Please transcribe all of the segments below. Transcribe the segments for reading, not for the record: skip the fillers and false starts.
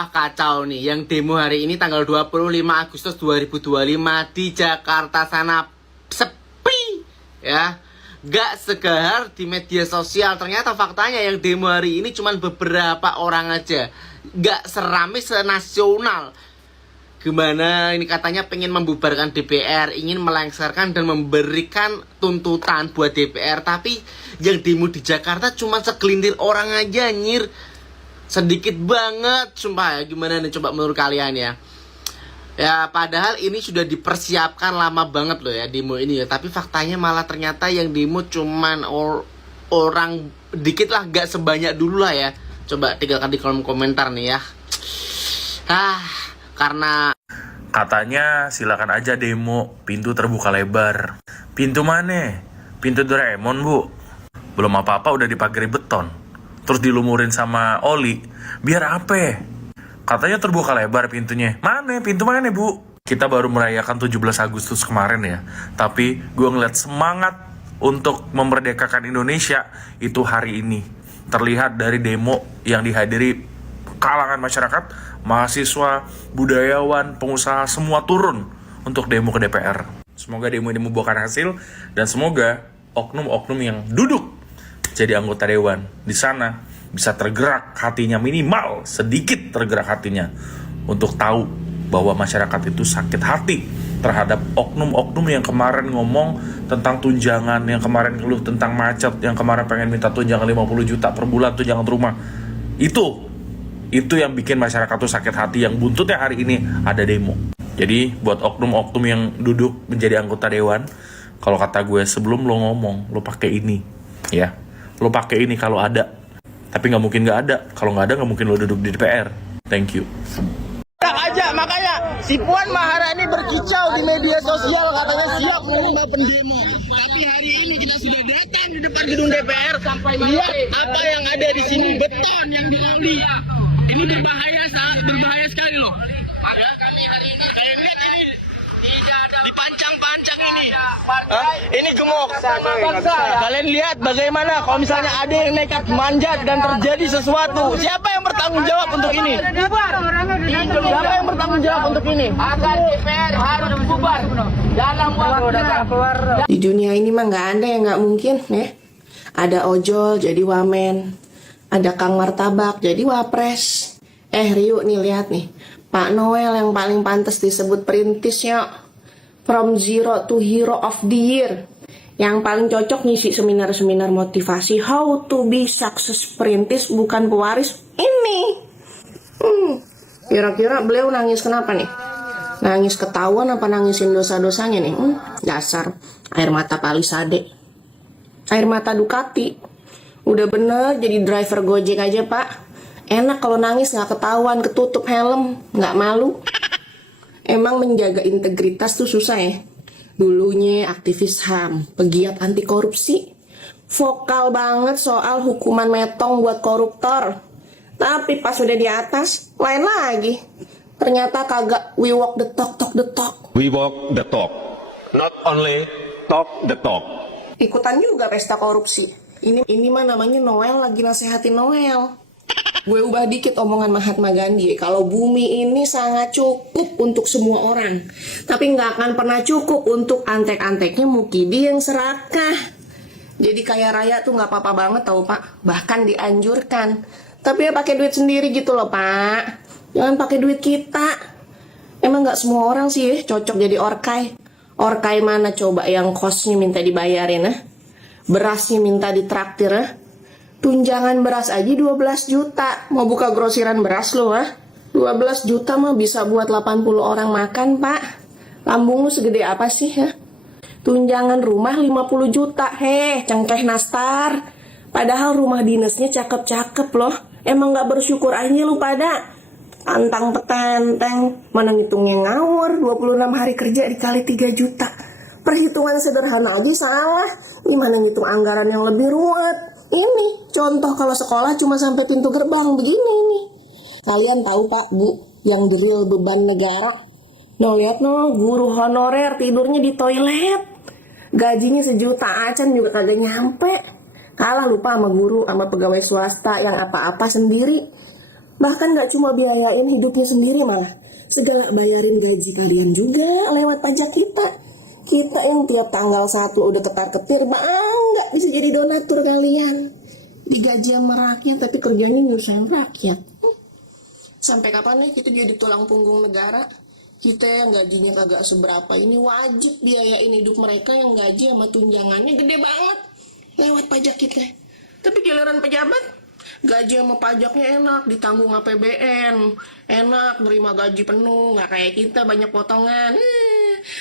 Wah kacau nih, yang demo hari ini tanggal 25 Agustus 2025 di Jakarta sana sepi ya. Gak segahar di media sosial. Ternyata faktanya yang demo hari ini cuma beberapa orang aja. Gak serame senasional. Gimana ini katanya pengen membubarkan DPR, ingin melengsarkan dan memberikan tuntutan buat DPR. Tapi yang demo di Jakarta cuma segelintir orang aja anjir. Sedikit banget, sumpah ya. Gimana nih coba menurut kalian ya? Ya padahal ini sudah dipersiapkan lama banget loh ya demo ini ya. Tapi faktanya malah ternyata yang demo cuman orang dikit lah, gak sebanyak dulu lah ya. Coba tinggalkan di kolom komentar nih ya. Karena katanya silakan aja demo, pintu terbuka lebar. Pintu mana? Pintu Doraemon, Bu. Belum apa-apa udah dipagari beton. Terus dilumurin sama oli. Biar apa? Katanya terbuka lebar pintunya. Mana? Pintu mana, Bu? Kita baru merayakan 17 Agustus kemarin ya. Tapi gue ngeliat semangat untuk memerdekakan Indonesia itu hari ini. Terlihat dari demo yang dihadiri kalangan masyarakat, mahasiswa, budayawan, pengusaha, semua turun untuk demo ke DPR. Semoga demo ini membuahkan hasil. Dan semoga oknum-oknum yang duduk jadi anggota dewan di sana bisa tergerak hatinya, minimal sedikit tergerak hatinya untuk tahu bahwa masyarakat itu sakit hati terhadap oknum-oknum yang kemarin ngomong tentang tunjangan, yang kemarin keluh tentang macet, yang kemarin pengen minta tunjangan 50 juta per bulan tunjangan rumah. Itu yang bikin masyarakat tuh sakit hati, yang buntutnya hari ini ada demo. Jadi buat oknum-oknum yang duduk menjadi anggota dewan, kalau kata gue sebelum lo ngomong, lo pakai ini ya. Lo pakai ini kalau ada. Tapi nggak mungkin nggak ada. Kalau nggak ada nggak mungkin lo duduk di DPR. Thank you. Aja makanya si Puan Maharani berkicau di media sosial katanya siap menerima pendemo. Tapi hari ini kita sudah datang di depan gedung DPR. Lihat apa yang ada di sini, beton yang dioli. Ini berbahaya sekali loh. Maka kami hari ini saya lihat ini dipancang-pancang ini. Ini gemuk. Kalian lihat bagaimana kalau misalnya ada yang nekat manjat dan terjadi sesuatu. Siapa yang bertanggung jawab untuk ini? Siapa yang bertanggung jawab untuk ini? Agar DPR harus bubar dalam waktu. Di dunia ini mah nggak ada yang nggak mungkin ya. Ada ojol jadi wamen, ada Kang Martabak jadi wapres. Rio nih lihat nih, Pak Noel yang paling pantas disebut perintisnya From Zero to Hero of the Year, yang paling cocok ngisi seminar-seminar motivasi how to be success perintis bukan pewaris ini. Kira-kira beliau nangis kenapa nih? Nangis ketahuan apa nangisin dosa-dosanya nih? Dasar air mata Palisade, air mata Ducati. Udah bener jadi driver Gojek aja Pak. Enak kalau nangis nggak ketahuan, ketutup helm, nggak malu. Emang menjaga integritas tuh susah ya. Dulunya aktivis HAM, pegiat anti korupsi, vokal banget soal hukuman metong buat koruptor. Tapi pas udah di atas, lain lagi. Ternyata kagak we walk the talk, talk the talk. We walk the talk, not only talk the talk. Ikutan juga pesta korupsi. Ini mah namanya Noel lagi nasehatin Noel. Gue ubah dikit omongan Mahatma Gandhi. Kalau bumi ini sangat cukup untuk semua orang, tapi nggak akan pernah cukup untuk antek-anteknya Mukidi yang serakah. Jadi kaya raya tuh nggak apa-apa banget tau Pak. Bahkan dianjurkan. Tapi ya pakai duit sendiri gitu loh Pak. Jangan pakai duit kita. Emang nggak semua orang sih cocok jadi orkai. Orkai mana coba yang kosnya minta dibayarin berasnya minta ditraktir Tunjangan beras aja 12 juta. Mau buka grosiran beras lo 12 juta mah bisa buat 80 orang makan Pak. Lambung lu segede apa sih Tunjangan rumah 50 juta. Cengkeh nastar. Padahal rumah dinasnya cakep-cakep loh. Emang gak bersyukur aja lu pada. Tantang petenteng. Mana ngitungnya ngawur. 26 hari kerja dikali 3 juta. Perhitungan sederhana aja salah. Gimana ngitung anggaran yang lebih ruwet. Ini contoh kalau sekolah cuma sampai pintu gerbang begini nih. Kalian tahu Pak Bu yang drill beban negara? Lihat guru honorer tidurnya di toilet. Gajinya 1 juta acan juga kagak nyampe. Kalah lupa sama guru sama pegawai swasta yang apa-apa sendiri. Bahkan gak cuma biayain hidupnya sendiri, malah segala bayarin gaji kalian juga lewat pajak kita. Kita yang tiap tanggal 1 udah ketar-ketir bangga bisa jadi donatur kalian. Digaji sama rakyat tapi kerjanya nyusahin rakyat. Sampai kapan nih kita jadi tulang punggung negara? Kita yang gajinya kagak seberapa ini wajib biayain hidup mereka yang gaji sama tunjangannya gede banget lewat pajak kita. Tapi giliran pejabat, gaji sama pajaknya enak, ditanggung APBN, enak, nerima gaji penuh, nggak kayak kita banyak potongan.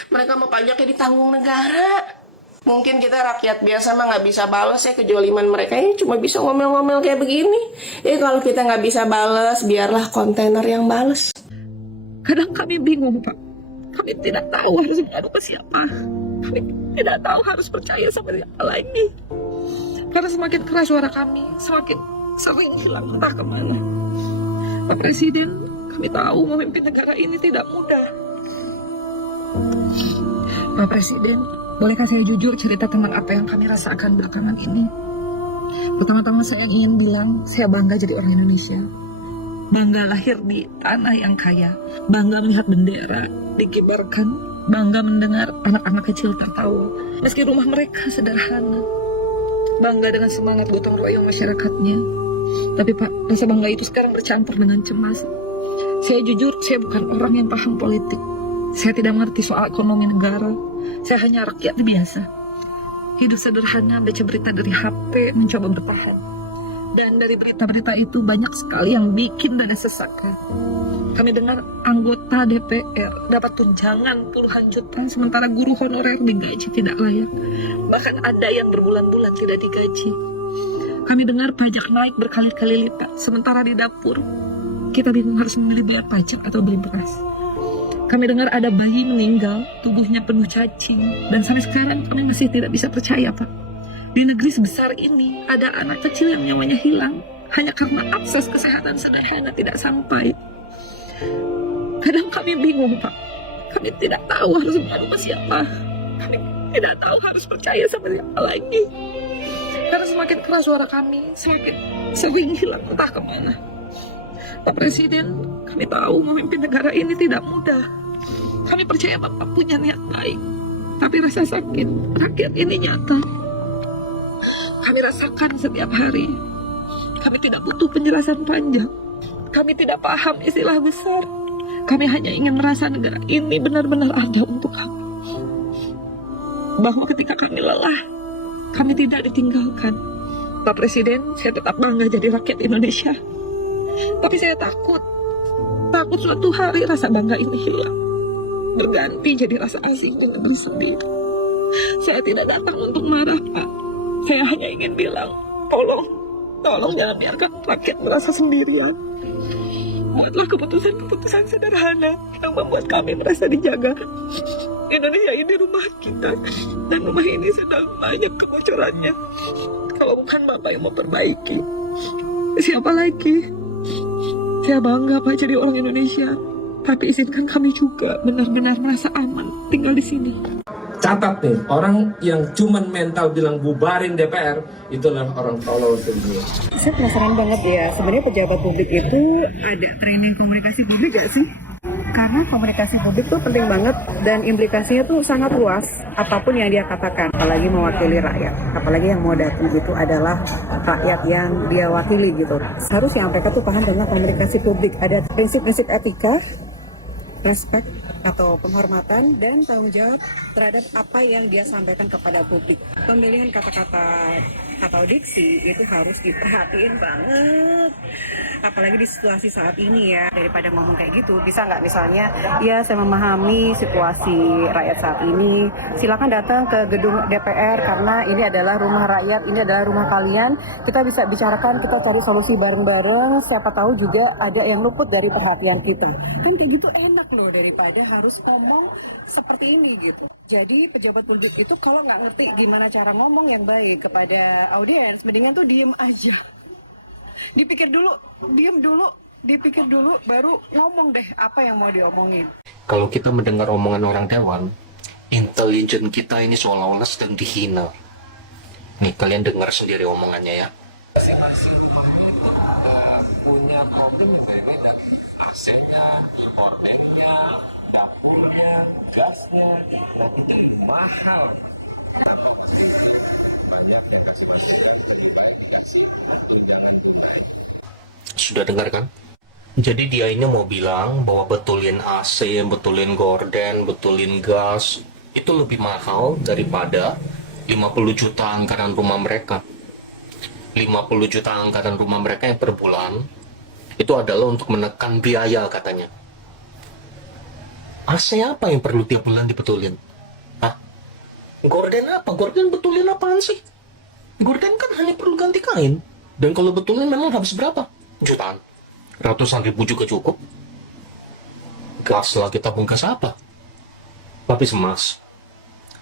Mereka mau pajaknya ditanggung negara. Mungkin kita rakyat biasa mah nggak bisa balas ya kejoliman mereka ini, cuma bisa ngomel-ngomel kayak begini. Kalau kita nggak bisa balas, biarlah kontainer yang balas. Kadang kami bingung, Pak. Kami tidak tahu harus mengadu ke siapa. Kami tidak tahu harus percaya sama siapa lagi. Karena semakin keras suara kami, semakin sering hilang entah kemana. Pak Presiden, kami tahu memimpin negara ini tidak mudah. Pak Presiden, bolehkah saya jujur cerita tentang apa yang kami rasakan belakangan ini? Pertama-tama saya ingin bilang, saya bangga jadi orang Indonesia. Bangga lahir di tanah yang kaya. Bangga melihat bendera dikibarkan. Bangga mendengar anak-anak kecil tertawa. Meski rumah mereka sederhana. Bangga dengan semangat gotong royong masyarakatnya. Tapi Pak, rasa bangga itu sekarang bercampur dengan cemas. Saya jujur, saya bukan orang yang paham politik. Saya tidak mengerti soal ekonomi negara. Saya hanya rakyat biasa. Hidup sederhana, baca berita dari HP, mencoba bertahan. Dan dari berita-berita itu banyak sekali yang bikin dada sesak. Kami dengar anggota DPR dapat tunjangan puluhan juta, sementara guru honorer digaji tidak layak. Bahkan ada yang berbulan-bulan tidak digaji. Kami dengar pajak naik berkali-kali lipat, sementara di dapur kita bingung harus memilih bayar pajak atau beli beras. Kami dengar ada bayi meninggal, tubuhnya penuh cacing, dan sampai sekarang kami masih tidak bisa percaya, Pak. Di negeri sebesar ini ada anak kecil yang nyawanya hilang hanya karena akses kesehatan sederhana tidak sampai. Kadang kami bingung, Pak. Kami tidak tahu harus mengadu ke siapa. Kami tidak tahu harus percaya sama siapa lagi. Karena semakin keras suara kami, semakin sering hilang entah kemana. Pak Presiden, kami tahu memimpin negara ini tidak mudah. Kami percaya Bapak punya niat baik. Tapi rasa sakit rakyat ini nyata. Kami rasakan setiap hari. Kami tidak butuh penjelasan panjang. Kami tidak paham istilah besar. Kami hanya ingin merasa negara ini benar-benar ada untuk kami. Bahwa ketika kami lelah, kami tidak ditinggalkan. Pak Presiden, saya tetap bangga jadi rakyat Indonesia. Tapi saya takut suatu hari rasa bangga ini hilang. Berganti jadi rasa asing dan bersedih. Saya tidak datang untuk marah, Pak. Saya hanya ingin bilang, tolong jangan biarkan rakyat merasa sendirian. Buatlah keputusan-keputusan sederhana yang membuat kami merasa dijaga. Indonesia ini rumah kita, dan rumah ini sedang banyak kebocorannya. Kalau bukan Bapak yang memperbaiki, siapa lagi? Saya bangga, Pak, jadi orang Indonesia. Tapi izinkan kami juga benar-benar merasa aman tinggal di sini. Catat nih, orang yang cuman mental bilang bubarin DPR, itu adalah orang tolol sendiri. Saya penasaran banget ya, sebenarnya pejabat publik itu ada training komunikasi publik gak sih? Karena komunikasi publik tuh penting banget dan implikasinya tuh sangat luas apapun yang dia katakan, apalagi mewakili rakyat, apalagi yang mau datang itu adalah rakyat yang dia wakili gitu. Seharusnya mereka tuh paham tentang komunikasi publik, ada prinsip-prinsip etika, respek atau penghormatan dan tanggung jawab terhadap apa yang dia sampaikan kepada publik. Pemilihan kata-kata atau diksi itu harus diperhatiin banget, apalagi di situasi saat ini ya. Daripada ngomong kayak gitu, bisa nggak misalnya, ya saya memahami situasi rakyat saat ini, silakan datang ke gedung DPR karena ini adalah rumah rakyat, ini adalah rumah kalian, kita bisa bicarakan, kita cari solusi bareng-bareng, siapa tahu juga ada yang luput dari perhatian kita. Kan kayak gitu enak loh, daripada harus ngomong seperti ini gitu. Jadi pejabat publik itu kalau nggak ngerti gimana cara ngomong yang baik kepada audiens, mendingan tuh diem aja. Dipikir dulu, diem dulu, dipikir dulu, baru ngomong deh apa yang mau diomongin. Kalau kita mendengar omongan orang dewan, intelijen kita ini seolah-olah sedang dihina. Nih, kalian dengar sendiri omongannya ya. Masing-masing memahami punya problem yang kayak enak. Asetnya, hotelnya, dapurnya, gasnya, dan itu mahal. Sudah dengar kan? Jadi dia ini mau bilang bahwa betulin AC, betulin gorden, betulin gas itu lebih mahal daripada 50 juta anggaran rumah mereka. 50 juta anggaran rumah mereka yang per bulan itu adalah untuk menekan biaya katanya. AC apa yang perlu tiap bulan dibetulin? Hah? Gorden apa? Gorden betulin apaan sih? Gorden kan hanya perlu ganti kain. Dan kalau betulin memang habis berapa? Jutaan. Ratusan ribu juga cukup. Gas lah, kita tabung gas apa? Lapis emas.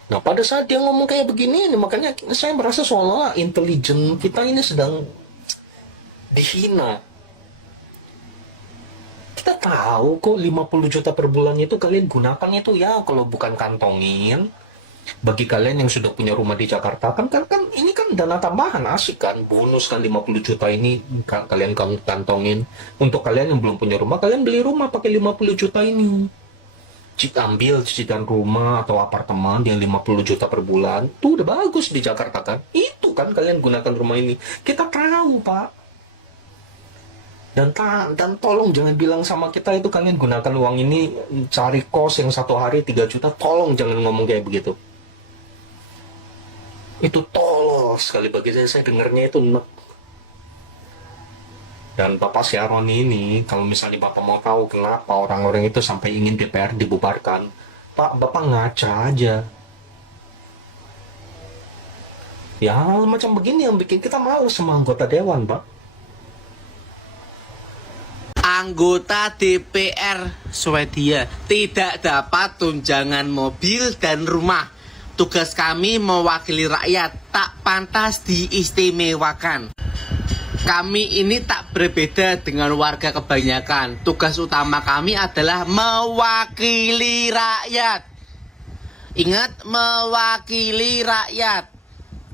Nah, pada saat dia ngomong kayak begini, makanya saya merasa seolah intelijen kita ini sedang dihina. Kita tahu kok 50 juta per bulan itu kalian gunakan itu ya, kalau bukan kantongin. Bagi kalian yang sudah punya rumah di Jakarta, kan ini kan dana tambahan, asik kan, bonus kan 50 juta ini kalian kantongin. Untuk kalian yang belum punya rumah, kalian beli rumah pakai 50 juta ini. Ambil cicilan rumah atau apartemen yang 50 juta per bulan, tuh udah bagus di Jakarta kan. Itu kan kalian gunakan rumah ini. Kita tahu, Pak. Dan tolong jangan bilang sama kita itu kalian gunakan uang ini cari kos yang 1 hari 3 juta. Tolong jangan ngomong kayak begitu. Itu tolol sekali bagi saya dengarnya itu enek. Dan Bapak Syaroni ini, kalau misalnya Bapak mau tahu kenapa orang-orang itu sampai ingin DPR dibubarkan, Pak, Bapak ngaca aja. Ya, hal macam begini yang bikin kita malu sama anggota dewan, Pak. Anggota DPR Swedia tidak dapat tunjangan mobil dan rumah. Tugas kami mewakili rakyat, tak pantas diistimewakan. Kami ini tak berbeda dengan warga kebanyakan. Tugas utama kami adalah mewakili rakyat. Ingat, mewakili rakyat.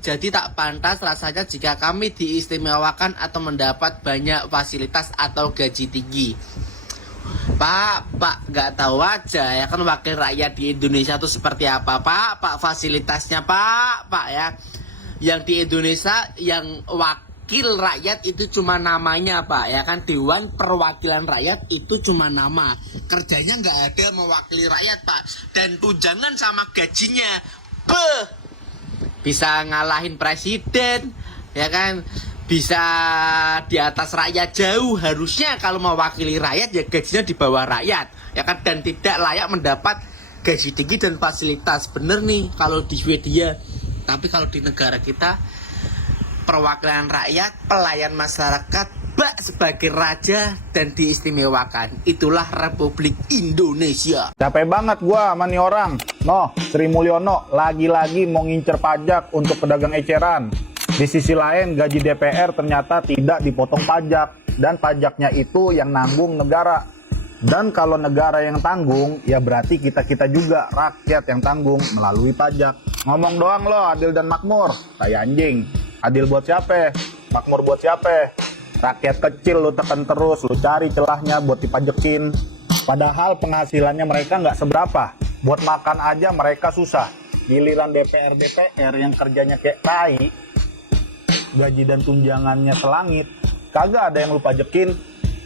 Jadi tak pantas rasanya jika kami diistimewakan atau mendapat banyak fasilitas atau gaji tinggi. Pak, nggak tahu aja ya kan wakil rakyat di Indonesia itu seperti apa, Pak fasilitasnya, Pak ya. Yang di Indonesia yang wakil rakyat itu cuma namanya, Pak ya kan, Dewan Perwakilan Rakyat itu cuma nama. Kerjanya nggak ada mewakili rakyat, Pak. Dan tunjangan sama gajinya, bisa ngalahin presiden, ya kan? Bisa di atas rakyat jauh. Harusnya kalau mewakili rakyat ya gajinya di bawah rakyat, ya kan, dan tidak layak mendapat gaji tinggi dan fasilitas. Bener nih kalau di Swedia. Tapi kalau di negara kita, perwakilan rakyat, pelayan masyarakat, sebagai raja dan diistimewakan. Itulah Republik Indonesia. Capek banget gua sama nih orang. Sri Mulyono lagi-lagi mau ngincer pajak untuk pedagang eceran. Di sisi lain, gaji DPR ternyata tidak dipotong pajak. Dan pajaknya itu yang nanggung negara. Dan kalau negara yang tanggung, ya berarti kita-kita juga rakyat yang tanggung melalui pajak. Ngomong doang lo, adil dan makmur. Kayak anjing. Adil buat siapa? Makmur buat siapa? Rakyat kecil lu tekan terus, lu cari celahnya buat dipajekin. Padahal penghasilannya mereka nggak seberapa. Buat makan aja mereka susah. Giliran DPR yang kerjanya kayak tai, gaji dan tunjangannya selangit, kagak ada yang lu pajekin.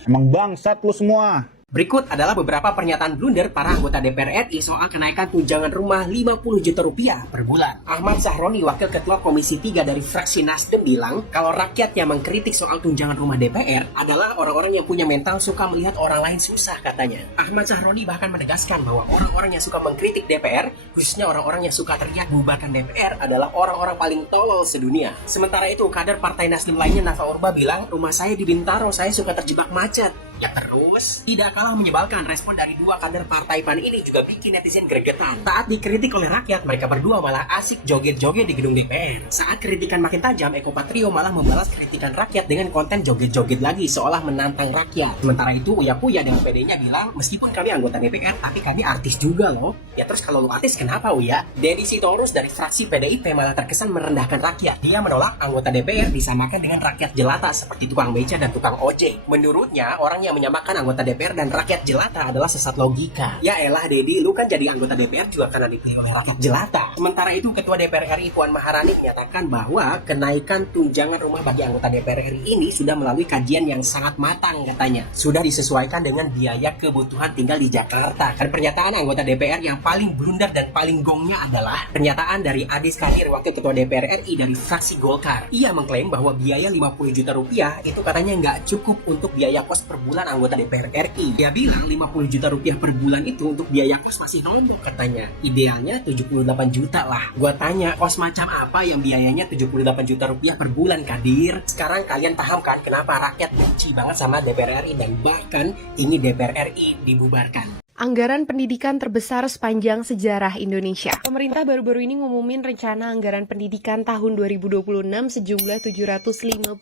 Emang bangsat lu semua. Berikut adalah beberapa pernyataan blunder para anggota DPR RI soal kenaikan tunjangan rumah 50 juta rupiah per bulan. Ahmad Sahroni, Wakil Ketua Komisi 3 dari fraksi Nasdem, bilang kalau rakyat yang mengkritik soal tunjangan rumah DPR adalah orang-orang yang punya mental suka melihat orang lain susah, katanya. Ahmad Sahroni bahkan menegaskan bahwa orang-orang yang suka mengkritik DPR, khususnya orang-orang yang suka teriak bubarkan DPR, adalah orang-orang paling tolol sedunia. Sementara itu, kader Partai Nasdem lainnya, Nafa Urba, bilang, rumah saya di Bintaro, saya suka terjebak macet. Ya terus, Terus, tidak kalah menyebalkan, respon dari dua kader Partai PAN ini juga bikin netizen gregetan. Saat dikritik oleh rakyat, mereka berdua malah asik joget-joget di gedung DPR. Saat kritikan makin tajam, Eko Patrio malah membalas kritikan rakyat dengan konten joget-joget lagi, seolah menantang rakyat. Sementara itu, Uya dengan PD-nya bilang, meskipun kami anggota DPR, tapi kami artis juga loh. Ya terus kalau lu artis, kenapa Uya? Deddy Sitorus dari fraksi PDIP malah terkesan merendahkan rakyat. Dia menolak anggota DPR disamakan dengan rakyat jelata seperti tukang beca dan tukang ojek. Menurutnya, orang yang menyamakan anggota DPR dan rakyat jelata adalah sesat logika. Ya elah Deddy, lu kan jadi anggota DPR juga karena dipilih oleh rakyat jelata. Sementara itu, Ketua DPR RI Puan Maharani menyatakan bahwa kenaikan tunjangan rumah bagi anggota DPR RI ini sudah melalui kajian yang sangat matang katanya. Sudah disesuaikan dengan biaya kebutuhan tinggal di Jakarta. Dan pernyataan anggota DPR yang paling blunder dan paling gongnya adalah pernyataan dari Adis Kadir, Wakil Ketua DPR RI dari fraksi Golkar. Ia mengklaim bahwa biaya 50 juta rupiah itu katanya nggak cukup untuk biaya kos per bulan anggota DPR RI. Dia bilang 50 juta rupiah per bulan itu untuk biaya kos masih nombok katanya. Idealnya 78 juta lah. Gua tanya, kos macam apa yang biayanya 78 juta rupiah per bulan, Kadir? Sekarang kalian paham kan kenapa rakyat benci banget sama DPR RI dan bahkan ingin DPR RI dibubarkan. Anggaran pendidikan terbesar sepanjang sejarah Indonesia. Pemerintah baru-baru ini ngumumin rencana anggaran pendidikan tahun 2026 sejumlah 757,8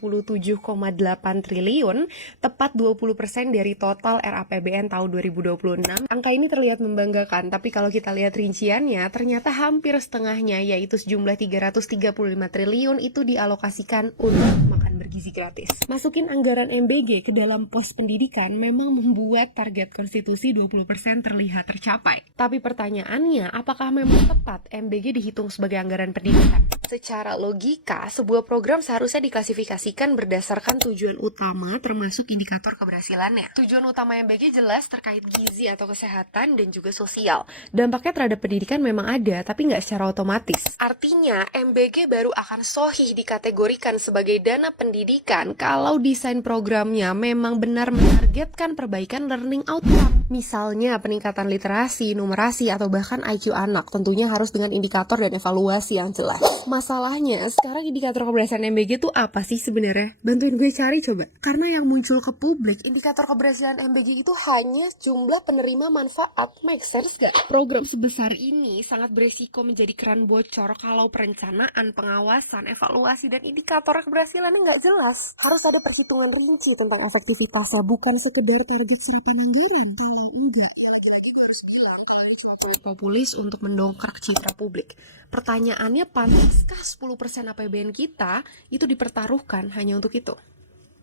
triliun, tepat 20% dari total RAPBN tahun 2026. Angka ini terlihat membanggakan, tapi kalau kita lihat rinciannya, ternyata hampir setengahnya, yaitu sejumlah 335 triliun itu dialokasikan untuk makan bergizi gratis. Masukin anggaran MBG ke dalam pos pendidikan memang membuat target konstitusi 20% terlihat tercapai. Tapi pertanyaannya, apakah memang tepat MBG dihitung sebagai anggaran pendidikan? Secara logika, sebuah program seharusnya diklasifikasikan berdasarkan tujuan utama termasuk indikator keberhasilannya. Tujuan utama MBG jelas terkait gizi atau kesehatan dan juga sosial. Dampaknya terhadap pendidikan memang ada, tapi nggak secara otomatis. Artinya, MBG baru akan sahih dikategorikan sebagai dana pendidikan kalau desain programnya memang benar menargetkan perbaikan learning outcome. Misalnya, peningkatan literasi, numerasi, atau bahkan IQ anak, tentunya harus dengan indikator dan evaluasi yang jelas. Masalahnya, sekarang indikator keberhasilan MBG itu apa sih sebenarnya? Bantuin gue cari coba. Karena yang muncul ke publik, indikator keberhasilan MBG itu hanya jumlah penerima manfaat. Make sense gak? Program sebesar ini sangat beresiko menjadi keran bocor kalau perencanaan, pengawasan, evaluasi, dan indikator keberhasilannya nggak jelas. Harus ada perhitungan rinci tentang efektivitasnya, bukan sekedar target serapan anggaran. Kalau enggak, ya lagi-lagi gue harus bilang kalau ini cuma proyek populis untuk mendongkrak citra publik. Pertanyaannya, pantaskah 10% APBN kita itu dipertaruhkan hanya untuk itu?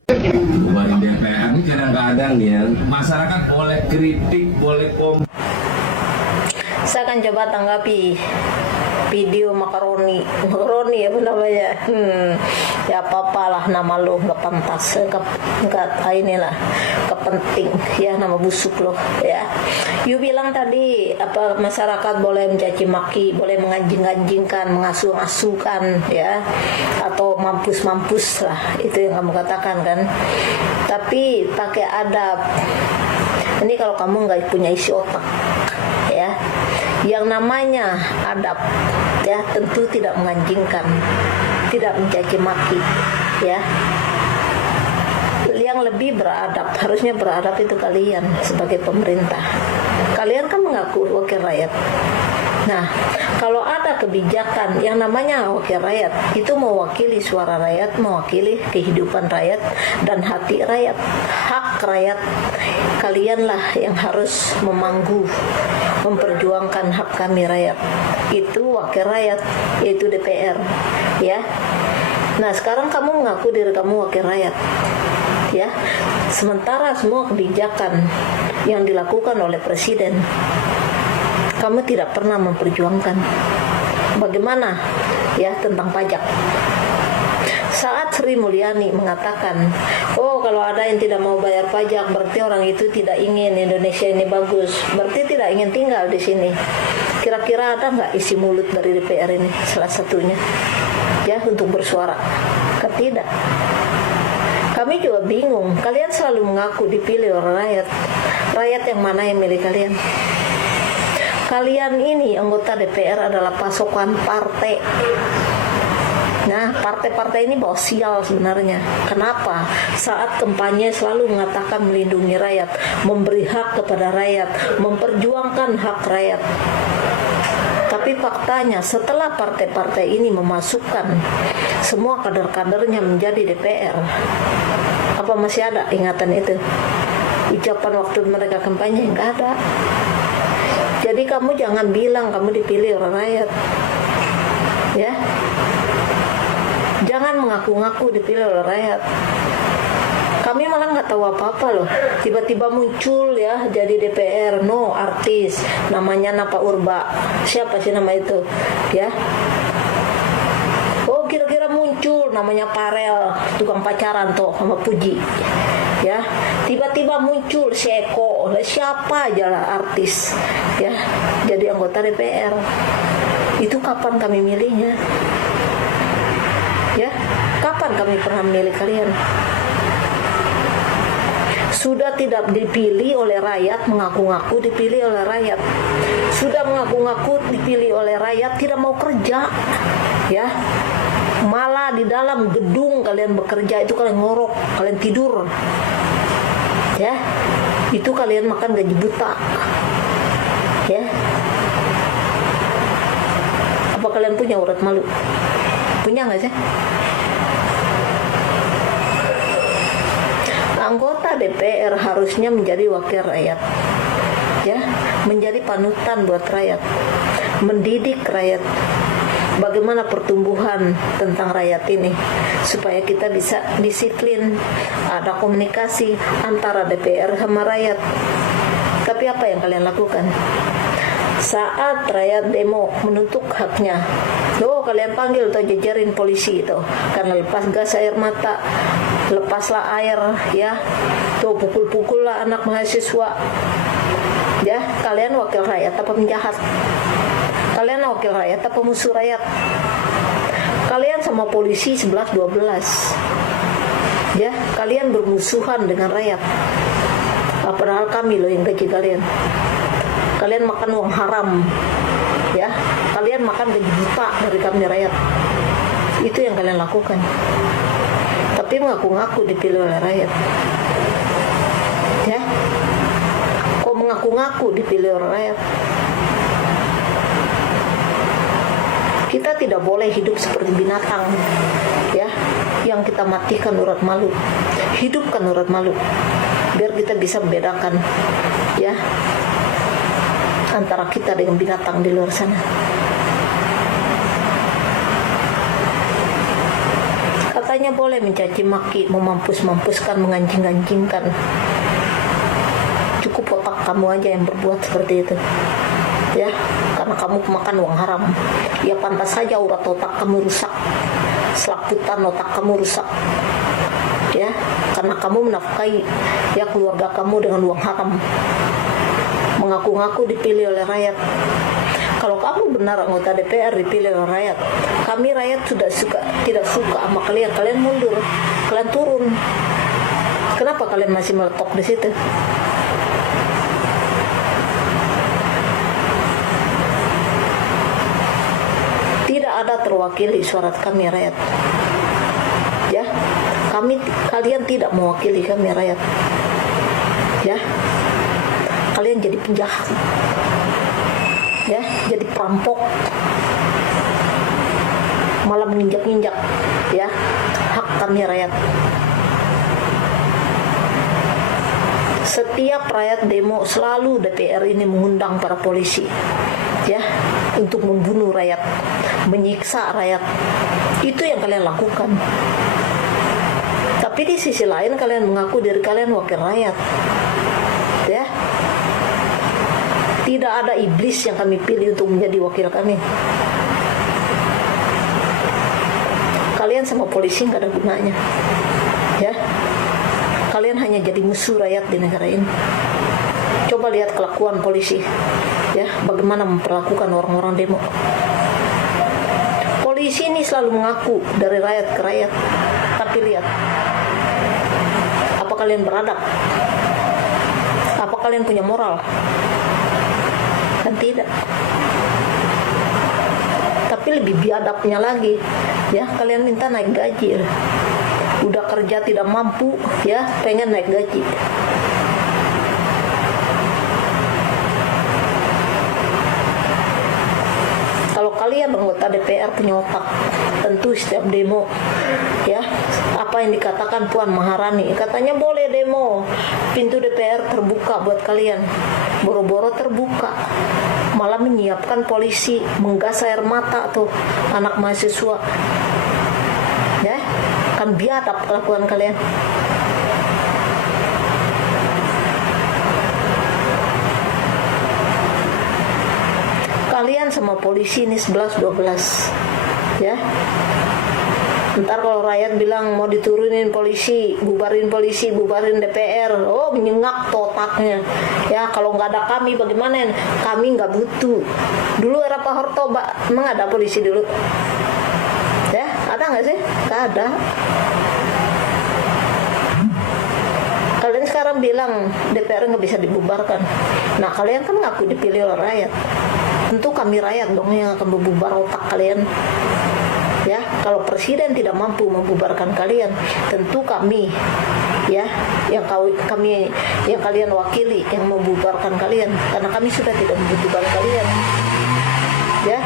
Buat DPR ini kadang-kadang ya, masyarakat boleh kritik, boleh Saya akan coba tanggapi video makaroni apa namanya, ya apa-apalah nama lo, nggak pantas, nggak inilah, kepenting ya, nama busuk lo ya. You bilang tadi apa, masyarakat boleh mencaci maki, boleh menganjing-anjingkan, mengasuh-asuhkan ya, atau mampus-mampus lah, itu yang kamu katakan kan. Tapi pakai adab. Ini kalau kamu nggak punya isi otak ya. Yang namanya adab ya, tentu tidak menganjingkan, tidak mencaci maki ya. Yang lebih beradab, harusnya beradab itu kalian sebagai pemerintah. Kalian kan mengaku wakil rakyat. Nah, kalau ada kebijakan yang namanya wakil rakyat, itu mewakili suara rakyat, mewakili kehidupan rakyat dan hati rakyat, hak rakyat. Kalianlah yang harus memanggu, memperjuangkan hak kami rakyat. Itu wakil rakyat, yaitu DPR ya. Nah, sekarang kamu mengaku diri kamu wakil rakyat ya. Sementara semua kebijakan yang dilakukan oleh presiden kamu tidak pernah memperjuangkan. Bagaimana ya tentang pajak? Saat Sri Mulyani mengatakan, oh kalau ada yang tidak mau bayar pajak berarti orang itu tidak ingin Indonesia ini bagus, berarti tidak ingin tinggal di sini. Kira-kira ada nggak isi mulut dari DPR ini salah satunya ya untuk bersuara? Tidak. Kami juga bingung. Kalian selalu mengaku dipilih oleh rakyat. Rakyat yang mana yang milih kalian? Kalian ini anggota DPR adalah pasokan partai. Nah, partai-partai ini bawa sial sebenarnya. Kenapa? Saat kampanye selalu mengatakan melindungi rakyat, memberi hak kepada rakyat, memperjuangkan hak rakyat. Tapi faktanya setelah partai-partai ini memasukkan semua kader-kadernya menjadi DPR, apa masih ada ingatan itu? Ucapan waktu mereka kampanye nggak ada. Jadi kamu jangan bilang kamu dipilih oleh rakyat, ya. Jangan mengaku-ngaku dipilih oleh rakyat. Kami malah nggak tahu apa-apa loh. Tiba-tiba muncul ya jadi DPR, artis, namanya Napa Urba. Siapa sih nama itu? Ya. Oh, kira-kira muncul namanya Parel, tukang pacaran tuh sama Puji. Ya. Tiba-tiba muncul si Eko, siapa aja lah artis. Ya. Jadi anggota DPR. Itu kapan kami milihnya? Ya, kapan kami pernah memilih kalian? Sudah tidak dipilih oleh rakyat, mengaku-ngaku dipilih oleh rakyat. Sudah mengaku-ngaku dipilih oleh rakyat, tidak mau kerja. Ya. Malah di dalam gedung kalian bekerja itu kalian ngorok, kalian tidur. Ya. Itu kalian makan gaji buta. Ya. Apa kalian punya urat malu? Punya nggak sih? Anggota DPR harusnya menjadi wakil rakyat, ya, menjadi panutan buat rakyat, mendidik rakyat. Bagaimana pertumbuhan tentang rakyat ini supaya kita bisa disiplin, ada komunikasi antara DPR sama rakyat. Tapi apa yang kalian lakukan? Saat rakyat demo menuntut haknya, kalian panggil atau jajarin polisi itu karena lepas gas air mata, lepaslah air, ya, pukul-pukul lah anak mahasiswa. Ya, kalian wakil rakyat apa penjahat? Kalian wakil rakyat apa musuh rakyat? Kalian sama polisi 11-12. Ya, kalian bermusuhan dengan rakyat. Padahal kami loh yang gaji kalian. Kalian makan uang haram, ya. Kalian makan gaji buta dari kami rakyat. Itu yang kalian lakukan. Tapi mengaku-ngaku dipilih oleh rakyat, ya. Kok mengaku-ngaku dipilih oleh rakyat? Kita tidak boleh hidup seperti binatang, ya. Yang kita matikan urat malu, hidupkan urat malu, biar kita bisa membedakan, ya, antara kita dengan binatang di luar sana. Katanya boleh mencaci maki, memampus-mampuskan, menganjing-anjingkan. Cukup otak kamu aja yang berbuat seperti itu, ya, karena kamu makan uang haram. Ya pantas saja urat otak kamu rusak, selaputan otak kamu rusak, ya, karena kamu menafkahi ya keluarga kamu dengan uang haram. Mengaku-ngaku dipilih oleh rakyat. Kalau kamu benar anggota DPR dipilih oleh rakyat, kami rakyat tidak suka sama kalian, kalian mundur, kalian turun. Kenapa kalian masih meletok di situ? Tidak ada terwakili suara kami rakyat. Ya, kalian tidak mewakili kami rakyat. Ya. Kalian jadi penjahat, ya, jadi perampok, malah menginjak-injak, ya, hak kami rakyat. Setiap rakyat demo selalu DPR ini mengundang para polisi, ya, untuk membunuh rakyat, menyiksa rakyat. Itu yang kalian lakukan. Tapi di sisi lain kalian mengaku diri kalian wakil rakyat, ya. Tidak ada iblis yang kami pilih untuk menjadi wakil kami. Kalian sama polisi nggak ada gunanya, ya. Kalian hanya jadi musuh rakyat di negara ini. Coba lihat kelakuan polisi, ya, bagaimana memperlakukan orang-orang demo. Polisi ini selalu mengaku dari rakyat ke rakyat, tapi lihat, apa kalian beradab? Apa kalian punya moral? Kan tidak. Tapi lebih biadabnya lagi, Ya, kalian minta naik gaji. Udah kerja tidak mampu, ya, pengen naik gaji. Kalau kalian anggota DPR punya otak, tentu setiap demo, ya, apa yang dikatakan Puan Maharani, katanya boleh demo, pintu DPR terbuka buat kalian, boro-boro terbuka, malah menyiapkan polisi menggas air mata tuh anak mahasiswa, ya, kan biadab kelakuan kalian. Kalian sama polisi ini 11-12, ya. Ntar kalau rakyat bilang mau diturunin polisi, bubarin DPR, oh menyengat otaknya. Ya, kalau nggak ada kami bagaimana? Kami nggak butuh. Dulu era Pak Harto, emang ada polisi dulu? Ya, ada nggak sih? Nggak ada. Kalian sekarang bilang DPR nggak bisa dibubarkan. Nah, kalian kan ngaku dipilih oleh rakyat. Tentu kami rakyat dong yang akan membubar otak kalian. Ya, kalau presiden tidak mampu membubarkan kalian, tentu kami, ya, yang kalian wakili yang membubarkan kalian, karena kami sudah tidak membutuhkan kalian. Ya.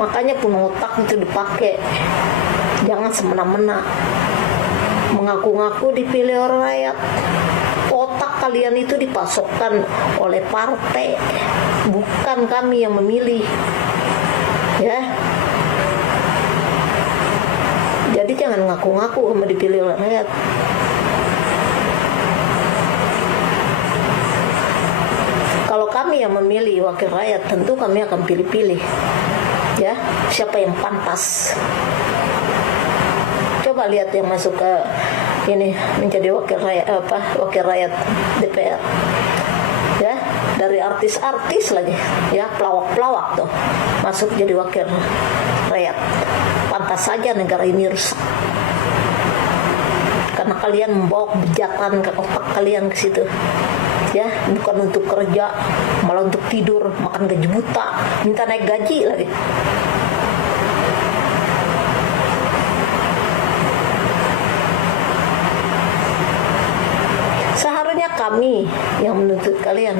Makanya pun otak itu dipakai. Jangan semena-mena mengaku-ngaku dipilih oleh rakyat. Otak kalian itu dipasokkan oleh partai, bukan kami yang memilih. Ya. Jadi jangan ngaku-ngaku sama dipilih oleh rakyat. Kalau kami yang memilih wakil rakyat, tentu kami akan pilih-pilih. Ya, siapa yang pantas. Coba lihat yang masuk ke ini menjadi wakil rakyat DPR, ya, dari artis-artis lagi, ya, pelawak-pelawak tuh masuk jadi wakil rakyat. Pantas saja negara ini rusak karena kalian membawa kebijakan ke otak kalian ke situ, ya, bukan untuk kerja, malah untuk tidur, makan gaji buta, minta naik gaji lagi. Seharusnya kami yang menuntut kalian,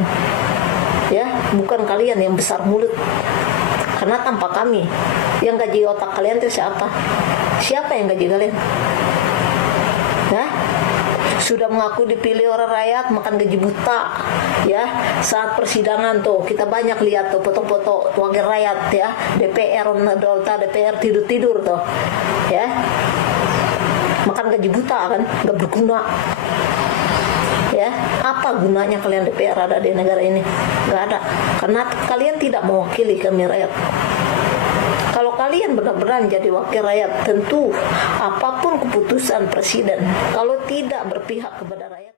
ya, bukan kalian yang besar mulut. Karena tanpa kami, yang gaji otak kalian itu siapa? Siapa yang gaji kalian? Ya, sudah mengaku dipilih oleh rakyat, makan gaji buta, ya. Saat persidangan tuh kita banyak lihat tuh foto-foto wakil rakyat, ya, DPR tidur-tidur tuh, ya, makan gaji buta kan, nggak berguna. Ya, apa gunanya kalian DPR ada di negara ini? Nggak ada, karena kalian tidak mewakili kami rakyat. Kalau kalian benar-benar jadi wakil rakyat, tentu apapun keputusan presiden, kalau tidak berpihak kepada rakyat.